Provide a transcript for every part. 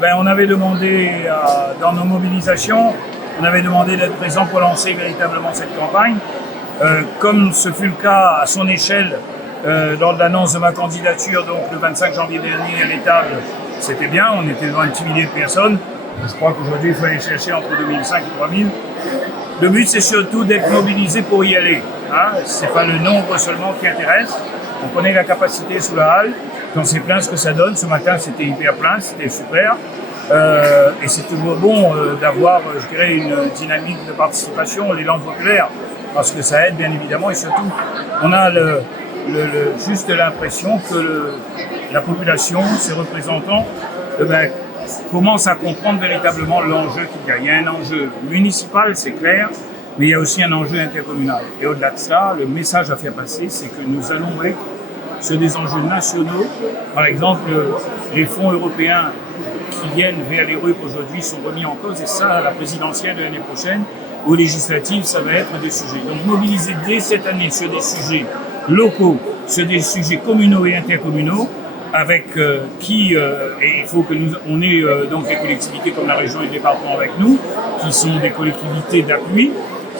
On avait demandé, dans nos mobilisations, on avait demandé d'être présent pour lancer véritablement cette campagne. Comme ce fut le cas à son échelle lors de l'annonce de ma candidature, donc le 25 janvier dernier à l'étable, c'était bien, on était devant un petit millier de personnes. Je crois qu'aujourd'hui, il faut aller chercher entre 2005 et 3000. Le but, c'est surtout d'être mobilisé pour y aller. Ce n'est pas le nombre seulement qui intéresse. On connaît la capacité sous la halle. Quand c'est plein, ce que ça donne. Ce matin, c'était hyper plein, c'était super. Et c'est toujours bon d'avoir, je dirais, une dynamique de participation, l'élan populaire, parce que ça aide bien évidemment. Et surtout, on a juste l'impression que la population, ses représentants, commencent à comprendre véritablement l'enjeu qu'il y a. Il y a un enjeu municipal, c'est clair, mais il y a aussi un enjeu intercommunal. Et au-delà de ça, le message à faire passer, c'est que nous allons être sur des enjeux nationaux. Par exemple, les fonds européens qui viennent vers les RUP aujourd'hui sont remis en cause, et ça, à la présidentielle de l'année prochaine, aux législatives, ça va être des sujets. Donc mobiliser dès cette année sur des sujets locaux, sur des sujets communaux et intercommunaux, avec et il faut que on ait donc des collectivités comme la région et le département avec nous, qui sont des collectivités d'appui.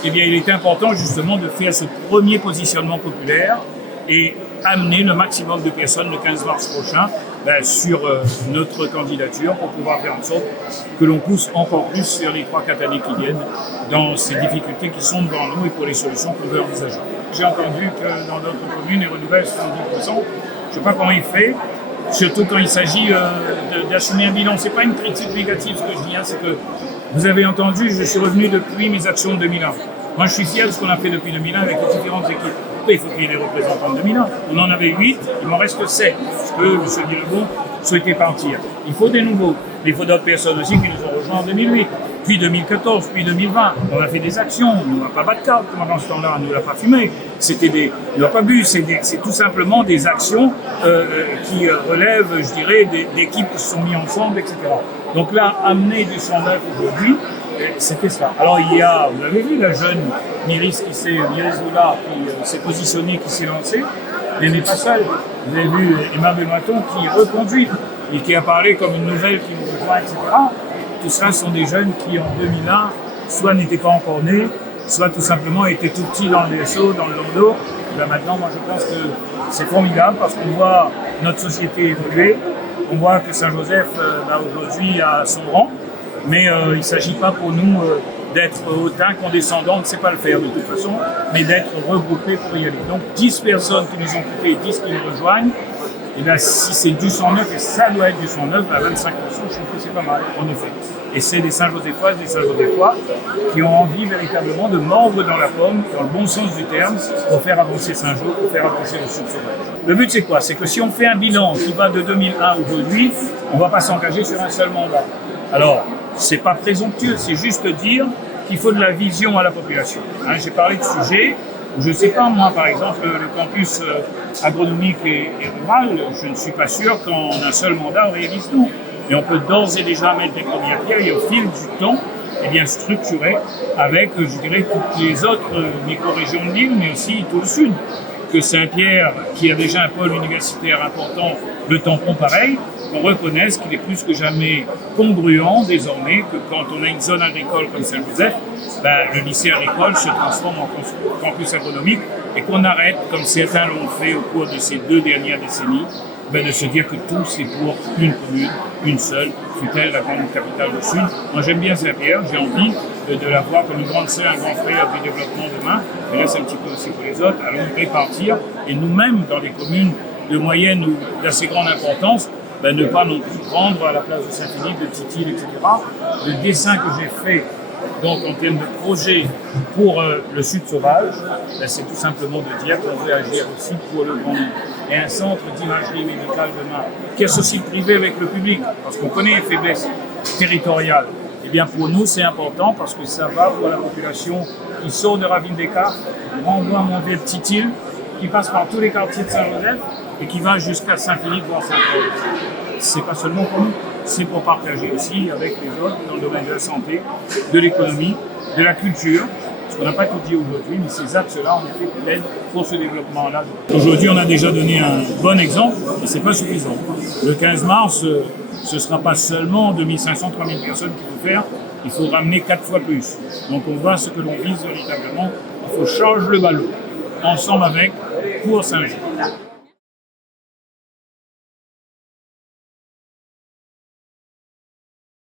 Eh bien, il est important justement de faire ce premier positionnement populaire et amener le maximum de personnes le 15 mars prochain sur notre candidature pour pouvoir faire en sorte que l'on pousse encore plus sur les 3-4 années qui viennent dans ces difficultés qui sont devant nous et pour les solutions qu'on veut envisager. J'ai entendu que dans d'autres communes, les renouvelle 70%. Je ne sais pas comment il fait, surtout quand il s'agit d'assumer un bilan. Ce n'est pas une critique négative ce que je dis, c'est que vous avez entendu, je suis revenu depuis mes actions de 2001. Moi, je suis fier de ce qu'on a fait depuis 2001 avec les différentes équipes. Il faut qu'il y ait des représentants de 2001. On en avait 8, il m'en reste que 7, parce que M. Guillemot souhaitait partir. Il faut des nouveaux. Il faut d'autres personnes aussi qui nous ont rejoints en 2008, puis 2014, puis 2020. On a fait des actions, on n'a pas battu de carte pendant ce temps-là, on ne l'a pas fumé. On n'a pas bu, c'est tout simplement des actions qui relèvent, je dirais, d'équipes qui se sont mises ensemble, etc. Donc là, amener du 109 aujourd'hui, c'était ça. Alors il y a, vous avez vu, la jeune Myris Oula qui s'est positionnée, qui s'est lancée, mais elle n'est pas seule. Vous avez vu Emma Belmaton qui reconduit et qui a parlé comme une nouvelle qui nous rejoint, etc. Tout ça sont des jeunes qui en 2001, soit n'étaient pas encore nés, soit tout simplement étaient tout petits dans le vaisseau, dans le landau. Maintenant, moi je pense que c'est formidable parce qu'on voit notre société évoluer, on voit que Saint-Joseph aujourd'hui a son rang. Mais il ne s'agit pas pour nous d'être hautains, condescendants, on ne sait pas le faire de toute façon, mais d'être regroupés pour y aller. Donc 10 personnes qui nous ont quittés, 10 qui nous rejoignent, et bien si c'est du 109, et ça doit être du 109, à 25%, je trouve que c'est pas mal, en effet. Et c'est des Saint-Joséphoises, des Saint-Joséphois qui ont envie véritablement de mordre dans la pomme, dans le bon sens du terme, pour faire avancer Saint-Jean, pour faire avancer le Sud sauvage. Le but c'est quoi? C'est que si on fait un bilan qui va de 2001 aujourd'hui, on ne va pas s'engager sur un seul mandat. Alors, c'est pas présomptueux, c'est juste dire qu'il faut de la vision à la population. J'ai parlé de sujets où je ne sais pas, moi par exemple, le campus agronomique et rural, je ne suis pas sûr qu'en un seul mandat on réalise tout. Mais on peut d'ores et déjà mettre des premières pierres et au fil du temps, structurer avec, je dirais, toutes les autres micro-régions de l'île, mais aussi tout le sud. Que Saint-Pierre, qui a déjà un pôle universitaire important, le tampon pareil, qu'on reconnaisse qu'il est plus que jamais congruent désormais que quand on a une zone agricole comme Saint-Joseph, le lycée agricole se transforme en campus agronomique et qu'on arrête, comme certains l'ont fait au cours de ces 2 dernières décennies, de se dire que tout c'est pour une commune, une seule, fut-elle la grande capitale du Sud. Moi j'aime bien Saint-Pierre, j'ai envie de la voir comme une grande sœur, un grand frère du développement demain, mais là c'est un petit peu aussi pour les autres, allons répartir, et nous-mêmes dans les communes de moyenne ou d'assez grande importance, ne pas non plus prendre à la place de Saint-Philippe, de Titi, etc. Le dessin que j'ai fait donc en termes de projet pour le Sud sauvage, c'est tout simplement de dire qu'on veut agir aussi pour le grand monde. Et un centre d'imagerie médicale demain qui associe le privé avec le public, parce qu'on connaît les faiblesses territoriales. Eh bien pour nous c'est important parce que ça va pour la population qui sort de Ravine-des-Cartes, renvoie monter le Petit-Île, qui passe par tous les quartiers de Saint-Joseph et qui va jusqu'à Saint-Philippe, voire Saint-Paul. C'est pas seulement pour nous, c'est pour partager aussi avec les autres dans le domaine de la santé, de l'économie, de la culture. Parce qu'on n'a pas tout dit aujourd'hui, mais ces axes-là, en effet, plaident pour ce développement-là. Aujourd'hui, on a déjà donné un bon exemple, mais ce n'est pas suffisant. Le 15 mars, ce ne sera pas seulement 2500, 3000 personnes qu'il faut faire, il faut ramener 4 fois plus. Donc on voit ce que l'on vise véritablement, il faut changer le ballon, ensemble avec, pour Saint-Gilles.